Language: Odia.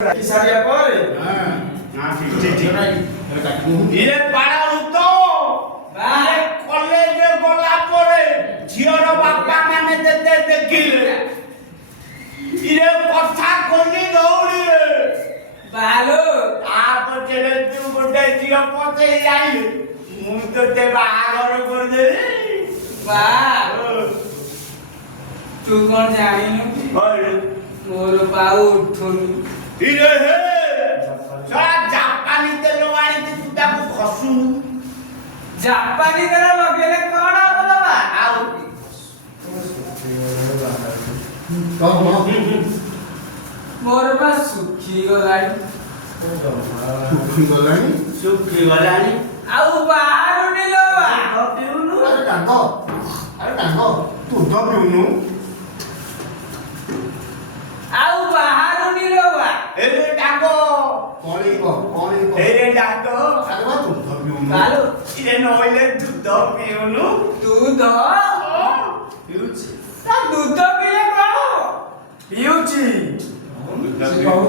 সারিয়া পরে হ্যাঁ না ঠিক ইয়ে পাড়াও তো ইয়ে কলেজে গলা পরে ঝিওর বাপা মানে যেতে দেখিলে ইয়ে কথা কলি দৌড়িলে ভালো তারপর ছেলে তুই গোটে ঝিও পথে যাইলে ମୁଁ ତୋତେ ବାହାଘର କରିଦେବି বা ତୁ କଣ ଜାଣିନୁ କି ମୋର ପାଉ ଉଠୁନି ଇରେ ହେ ଶଳା ଜାପାନୀ ତେଲ ଆଣିକି ତୁ ତାକୁ ଖସୁନୁ ଜାପାନୀ ତେଲ ଲଗେଇଲେ କଣ ହବ ବାବା ଆଉ ମୋର ବା ଶୁଖିଗଲାଣି ଶୁଖିଗଲାଣି ଆଉ ବାହାରୁନି ଲୋ ବା ପିଉନୁ ଆରେ ଡାଙ୍ଗ ତୁ ତ ପିଉନୁ ଆଉ ବାହାରୁନି ଲୋ ବା ଏରେ ଡାକ କଳିବ ଏରେ ଡାକ ଆରେ ବା ତୁ ତ ପିଉନୁ ଭାলো ଇରେ ନଇଲେ ଦୁଧ ପିଉନୁ ଦୁଧ ପିଉଛି ତା ଦୁଧ ପିଇଲେ କଣ ହବ ପିଉଛି ପିଉଛି